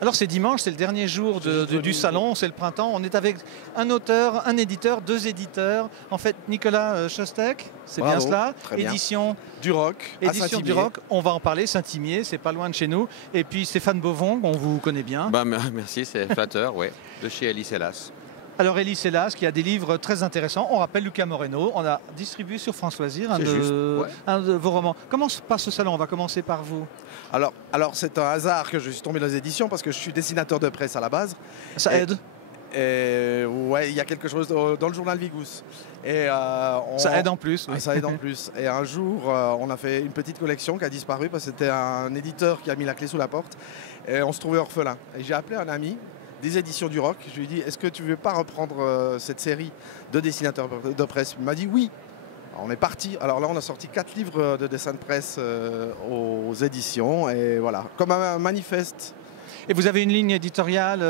Alors c'est dimanche, c'est le dernier jour du salon, c'est le printemps. On est avec un auteur, un éditeur, deux éditeurs. En fait, Nicolas Chostek, c'est bien cela. Très bien. Édition du Roc. Édition du Roc. On va en parler, Saint-Imier, c'est pas loin de chez nous. Et puis Stéphane Bovon, on vous connaît bien. Bah, merci, c'est flatteur, ouais. De chez Elie Selas. Alors Elie Selas, qui a des livres très intéressants. On rappelle Luca Moreno. On a distribué sur France Loisirs un de vos romans. Comment se passe ce salon? On va commencer par vous. Alors c'est un hasard que je suis tombé dans les éditions parce que je suis dessinateur de presse à la base. Ça aide. Ouais, il y a quelque chose dans le journal Vigous. Ça aide en plus. Oui. Ça aide en plus. Et un jour, on a fait une petite collection qui a disparu parce que c'était un éditeur qui a mis la clé sous la porte. Et on se trouvait orphelin. Et j'ai appelé un ami des éditions du Roc. Je lui ai dit, est-ce que tu ne veux pas reprendre cette série de dessinateurs de presse? Il m'a dit oui. Alors, on est parti. Alors là, on a sorti 4 livres de dessin de presse aux éditions. Et voilà, comme un manifeste. Et vous avez une ligne éditoriale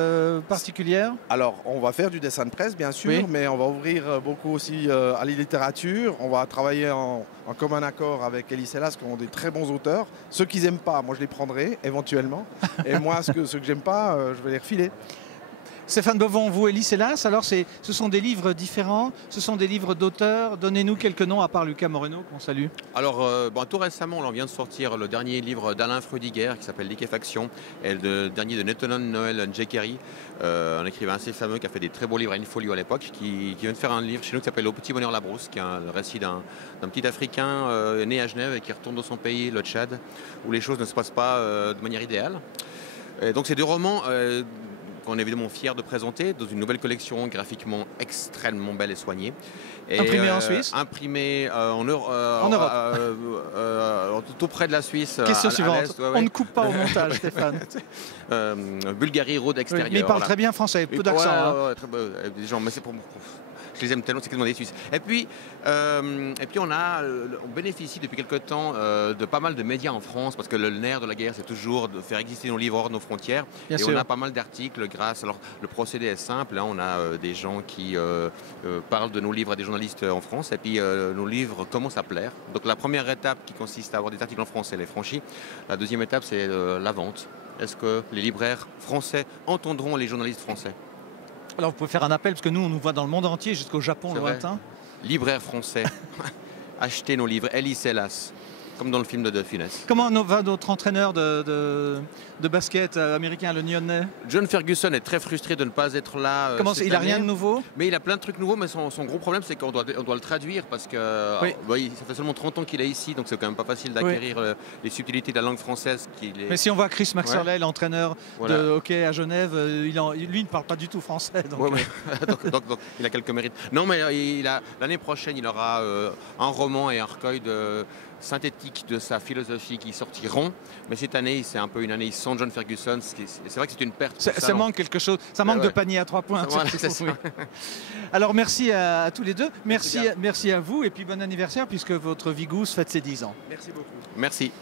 particulière? Alors, on va faire du dessin de presse, bien sûr, oui. Mais on va ouvrir beaucoup aussi à la littérature. On va travailler en commun accord avec Elie Selas, qui ont des très bons auteurs. Ceux qu'ils n'aiment pas, moi, je les prendrai éventuellement. Et moi, ceux que j'aime pas, je vais les refiler. Stéphane Bovon, vous, Elie Selas, alors ce sont des livres différents, ce sont des livres d'auteurs. Donnez-nous quelques noms à part Luca Moreno, qu'on salue. Alors, tout récemment, on vient de sortir le dernier livre d'Alain Freudiger qui s'appelle Liquéfaction, et le dernier de Netonon Noël Njekeri, un écrivain assez fameux qui a fait des très beaux livres à Infolio à l'époque, qui vient de faire un livre chez nous qui s'appelle Au Petit Bonheur Labrousse, qui est un récit d'un petit Africain né à Genève et qui retourne dans son pays, le Tchad, où les choses ne se passent pas de manière idéale. Et donc, ces deux romans qu'on est évidemment fiers de présenter dans une nouvelle collection graphiquement extrêmement belle et soignée. Imprimée en Suisse? Imprimée en Europe. Tout près de la Suisse. Question suivante. On ne coupe pas au montage, Stéphane. Bulgarie, Road extérieur. Oui, mais il parle très bien français, peu d'accent. Des gens, mais c'est pour... Je les aime tellement, c'est quasiment des Suisses. Et puis on bénéficie depuis quelque temps de pas mal de médias en France, parce que le nerf de la guerre, c'est toujours de faire exister nos livres hors de nos frontières. Bien sûr. On a pas mal d'articles grâce. Alors, le procédé est simple. Là, on a des gens qui parlent de nos livres à des journalistes en France, et puis nos livres commencent à plaire. Donc, la première étape qui consiste à avoir des articles en français, elle est franchie. La deuxième étape, c'est la vente. Est-ce que les libraires français entendront les journalistes français? Alors vous pouvez faire un appel, parce que nous, on nous voit dans le monde entier, jusqu'au Japon lointain. Libraires français, achetez nos livres, Elie Selas, comme dans le film de Funès. Comment va notre entraîneur de basket américain, le Nyonnais? John Ferguson est très frustré de ne pas être là. Comment il n'a rien de nouveau? Mais il a plein de trucs nouveaux, mais son gros problème, c'est qu'on doit le traduire, parce que ça fait seulement 30 ans qu'il est ici, donc c'est quand même pas facile d'acquérir les subtilités de la langue française. Mais si on voit Chris Maxwell, l'entraîneur de hockey à Genève, lui ne parle pas du tout français. Donc, donc il a quelques mérites. Non, mais l'année prochaine, il aura un roman et un recueil synthétique de sa philosophie qui sortiront. Mais cette année, c'est un peu une année sans John Ferguson. C'est vrai que c'est une perte. Ça manque quelque chose. Ça manque de panier à 3 points. Voilà, ça. Alors merci à tous les deux. Merci à vous et puis bon anniversaire, puisque votre Vigous fête ses 10 ans. Merci beaucoup. Merci.